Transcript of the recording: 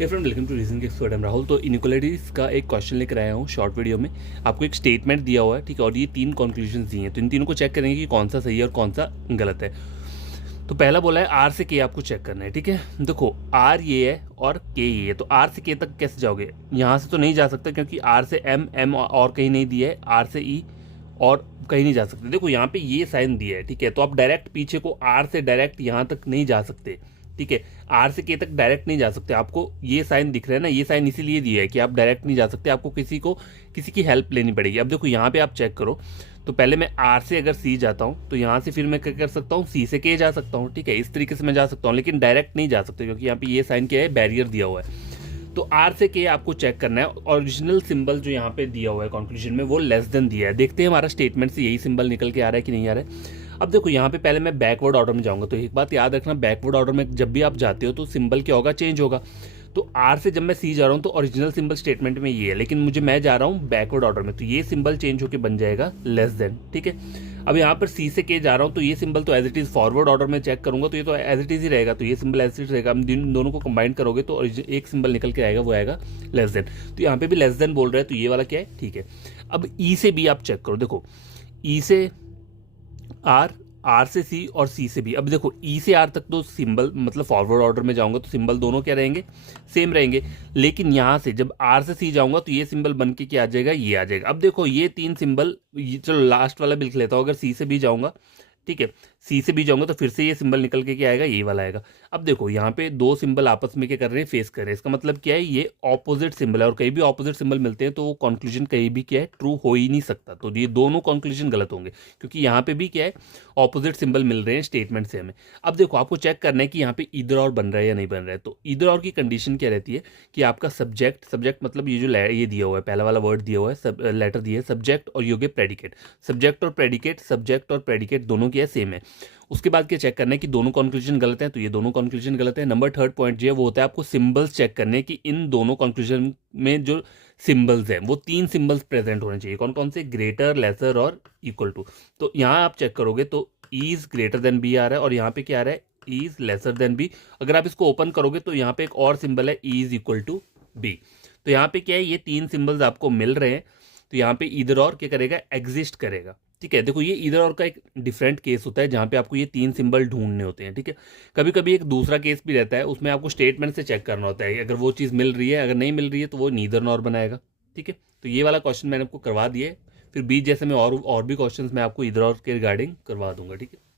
Hey friend, welcome to reasoning expert. I'm Rahul. तो inequalities का एक क्वेश्चन लेकर आया हूँ शॉर्ट वीडियो में। आपको एक स्टेटमेंट दिया हुआ है, ठीक है, और ये 3 कंक्लूजन दिए हैं। तो इन तीनों को चेक करेंगे कि कौन सा सही है और कौन सा गलत है। तो पहला बोला है आर से के आपको चेक करना है, ठीक है। देखो, आर ये है और के ये है, तो आर से के तक कैसे जाओगे? यहाँ से तो नहीं जा सकता क्योंकि आर से एम, एम और कहीं नहीं दिया है, आर से ई और कहीं नहीं जा सकते। देखो यहाँ पे ये साइन दिया है, ठीक है, तो आप डायरेक्ट पीछे को आर से डायरेक्ट यहाँ तक नहीं जा सकते, ठीक है। आर से के तक डायरेक्ट नहीं जा सकते। आपको ये साइन दिख रहा है ना, ये साइन इसीलिए दिया है कि आप डायरेक्ट नहीं जा सकते, आपको किसी की हेल्प लेनी पड़ेगी। अब देखो यहाँ पे आप चेक करो, तो पहले मैं आर से अगर सी जाता हूँ तो यहाँ से फिर मैं क्या कर सकता हूँ, सी से के जा सकता हूँ, ठीक है। इस तरीके से मैं जा सकता हूँ, लेकिन डायरेक्ट नहीं जा सकते क्योंकि यहाँ पे ये साइन क्या है, बैरियर दिया हुआ है। तो आर से के आपको चेक करना है। ओरिजिनल सिंबल जो यहाँ पे दिया हुआ है कंक्लूजन में, वो लेस देन दिया है। देखते हैं हमारा स्टेटमेंट से यही सिंबल निकल के आ रहा है कि नहीं आ रहा है। अब देखो यहाँ पे पहले मैं बैकवर्ड ऑर्डर में जाऊंगा, तो एक बात याद रखना, बैकवर्ड ऑर्डर में जब भी आप जाते हो तो सिंबल क्या होगा, चेंज होगा। तो आर से जब मैं सी जा रहा हूँ तो ओरिजिनल सिंबल स्टेटमेंट में ये है, लेकिन मैं जा रहा हूँ बैकवर्ड ऑर्डर में, तो ये सिंबल चेंज होकर बन जाएगा लेस देन, ठीक है। अब यहाँ पर सी से के जा रहा हूँ तो ये सिंबल तो as it is forward order में चेक करूंगा तो ये तो एज इट इज ही रहेगा, तो ये सिंबल एज इट इज रहेगा। हम दोनों को कंबाइन करोगे तो एक सिंबल निकल के आएगा, वो आएगा लेस देन। तो यहाँ पे भी लेस देन बोल रहा है, तो ये वाला क्या है, ठीक है। अब ई से बी आप चेक करो। देखो ई से आर, आर से सी और सी से बी। अब देखो ई से आर तक तो सिंबल मतलब फॉरवर्ड ऑर्डर में जाऊंगा तो सिंबल दोनों क्या रहेंगे, सेम रहेंगे। लेकिन यहाँ से जब आर से सी जाऊंगा तो ये सिंबल बन के क्या आ जाएगा, ये आ जाएगा। अब देखो ये 3 सिंबल, चलो लास्ट वाला भी लिख लेता हूँ। अगर सी से बी जाऊंगा, ठीक है, सी से बी जाऊंगा तो फिर से ये सिंबल निकल के क्या आएगा, ये वाला आएगा। अब देखो यहाँ पे 2 सिंबल आपस में क्या कर रहे हैं, फेस कर रहे हैं। इसका मतलब क्या है, ये ऑपोजिट सिंबल है, और कहीं भी ऑपोजिट सिंबल मिलते हैं तो वो कंक्लूजन कहीं भी क्या है, ट्रू हो ही नहीं सकता। तो ये दोनों कंक्लूजन गलत होंगे क्योंकि यहाँ पे भी क्या है, ऑपोजिट सिंबल मिल रहे हैं स्टेटमेंट से हमें। अब देखो आपको चेक करना है कि यहाँ पे इधर और बन रहा है या नहीं बन रहा है। तो इधर और की कंडीशन क्या रहती है कि आपका सब्जेक्ट मतलब ये जो ये दिया हुआ है, पहला वाला वर्ड दिया हुआ है, लेटर दिया है, सब्जेक्ट और योग्य प्रेडिकेट। सब्जेक्ट और प्रेडिकेट दोनों क्या है, सेम है। उसके बाद क्या चेक करना है कि दोनों कंक्लूजन गलत है, तो ये दोनों कंक्लूजन गलत है। नंबर 3 पॉइंट जो है वो होता है आपको सिंबल्स चेक करने कि इन दोनों कंक्लूजन में जो सिंबल्स हैं वो 3 सिंबल्स प्रेजेंट होने चाहिए। कौन कौन से, ग्रेटर, लेसर और इक्वल टू। तो यहाँ आप चेक करोगे तो इज ग्रेटर देन बी आ रहा है और यहाँ पे क्या आ रहा है, इज लेसर देन बी। अगर आप इसको ओपन करोगे तो यहाँ पे एक और सिंबल है, इज इक्वल टू बी। तो यहाँ पे क्या है, ये 3 सिंबल्स आपको मिल रहे हैं, तो यहाँ पे इधर और क्या करेगा, एग्जिस्ट करेगा, ठीक है। देखो ये इधर और का एक डिफरेंट केस होता है जहाँ पे आपको ये 3 सिंबल ढूंढने होते हैं, ठीक है। कभी कभी एक दूसरा केस भी रहता है, उसमें आपको स्टेटमेंट से चेक करना होता है, अगर वो चीज़ मिल रही है, अगर नहीं मिल रही है तो वो नीदर नॉर बनाएगा, ठीक है। तो ये वाला क्वेश्चन मैंने आपको करवा दिया है, फिर बीच जैसे मैं और भी क्वेश्चन मैं आपको इधर और के रिगार्डिंग करवा दूंगा, ठीक है।